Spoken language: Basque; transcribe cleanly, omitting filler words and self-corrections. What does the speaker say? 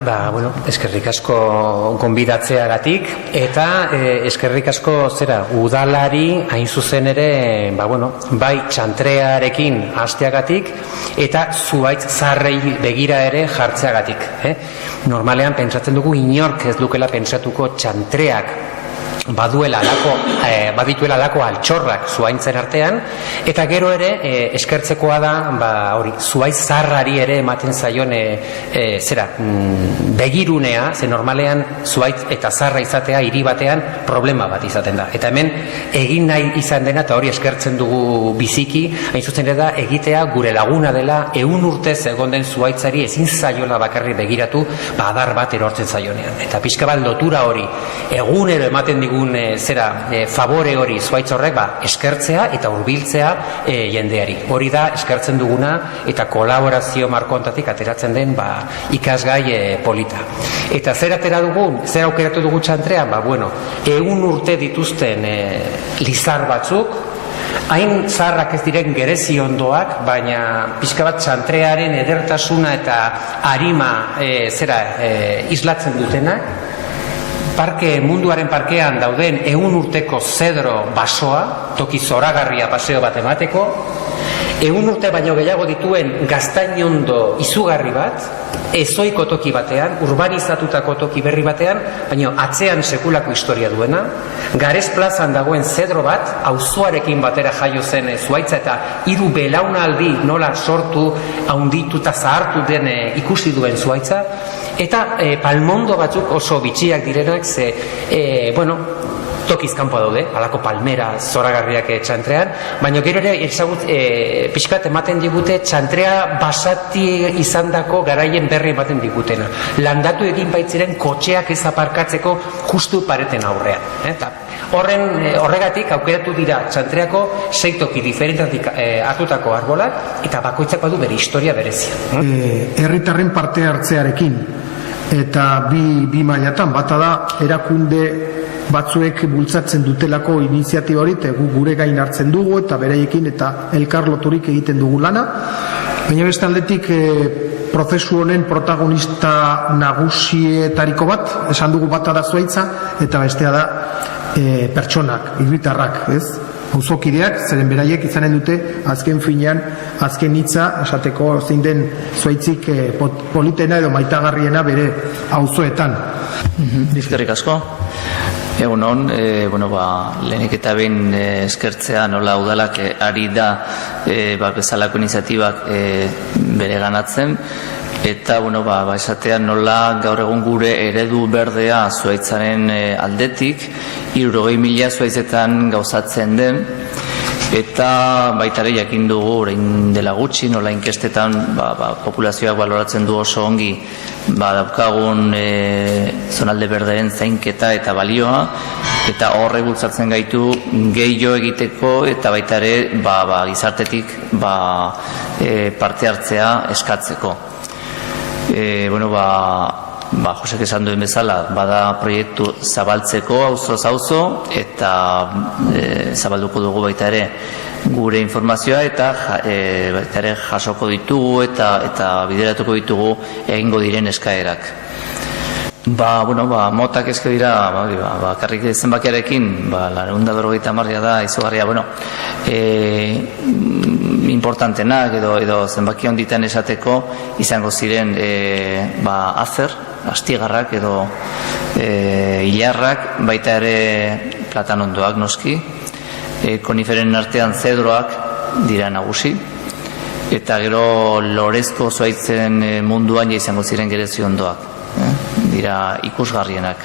Eskerrik asko gonbidatzeagatik eta eskerrik asko udalari hain zuzen ere, bai txantrearekin hasteagatik eta zuhaitz zaharrei begira ere jartzeagatik. Normalean pentsatzen dugu inork ez lukela pentsatuko txantreak badituela alako altxorrak zuhaintzen artean, eta gero ere eskertzekoa da zuhaitz zaharrari ere ematen zaion begirunea, ze normalean zuhaitz eta zaharra izatea hiri batean problema bat izaten da. Eta hemen egin nahi izan dena, eta hori eskertzen dugu biziki, hain zuzen ere da egitea gure laguna dela 100 urtez egon den zuhaitzari ezin zaiola bakarrik begiratu adar bat erortzen zaionean. Eta pixka bat lotura hori egunero ematen digun favore hori zuhaitz horrek eskertzea eta hurbiltzea jendeari. Hori da eskertzen duguna eta kolaborazio markontatik ateratzen den ikasgai polita. Eta zer aukeratu dugu txantrean? 100 urte dituzten lizar batzuk, hain zaharrak ez diren gerezi ondoak, baina pixka bat txantrearen edertasuna eta arima islatzen dutenak, munduaren parkean dauden 100 urteko zedro basoa, toki zoragarria paseo bat emateko, 100 urte baino gehiago dituen gaztainondo izugarri bat, ezoiko toki batean, urbanizatutako toki berri batean, baina atzean sekulako historia duena, Garez plazan dagoen zedro bat, auzoarekin batera jaio zen zuhaitza eta 3 belaunaldi nola sortu, haunditu eta zahartu den ikusi duen zuhaitza, eta palmondo batzuk oso bitxiak direnak, tokiz kanpoa daude, alako palmera zoragarriak txantrean, baina gero ere pixkat ematen digute txantrea basati izandako garaien berri ematen digutena. Landatu egin baitziren kotxeak ez aparkatzeko justu pareten aurrean. Horregatik aukeratu dira txantreako 6 toki diferentatik hartutako arbolak eta bakoitzak badu bere historia berezia. Herritarren parte hartzearekin eta bi mailatan, bata da erakunde batzuek bultzatzen dutelako iniziatiba hori, gu gure gain hartzen dugu eta bereiekin eta elkar loturik egiten dugu lana, baina beste aldetik prozesu honen protagonista nagusietariko bat, esan dugu bata da zuhaitza eta bestea da pertsonak, hiritarrak, ez? Auzokideak, zeren beraiek izanen dute azken finean, azken hitza esateko zein den zuhaitzik politena edo maitagarriena bere auzoetan. Eskerrik asko. Egun hon, lehenik eta behin eskertzea nola udalak ari da bezalako iniziatibak bere ganatzen, eta esatea nola gaur egun gure eredu berdea zuhaitzaren aldetik 60.000 zuhaitzetan gauzatzen den, eta baitare jakin dugu orain dela gutxi nola inkestetan populazioak baloratzen du oso ongi daukagun zonalde berdeen zainketa eta balioa, eta horrek bultzatzen gaitu gehiago egiteko eta baitare gizartetik parte hartzea eskatzeko. Josek esan duen bezala, bada proiektu zabaltzeko auzoz auzo, eta zabalduko dugu baita ere gure informazioa eta baita ere jasoko ditugu eta bideratuko ditugu egingo diren eskaerak. Motak eske dira, karrik zenbakiarekin, 950 da izugarria, importantenak edo zenbaki honditan esateko izango ziren azer, astigarrak edo hilarrak, baita ere platanondoak noski, koniferen artean zedroak dira nagusi, eta gero lorezko zuhaitzen munduan izango ziren gerezi ondoak, dira ikusgarrienak.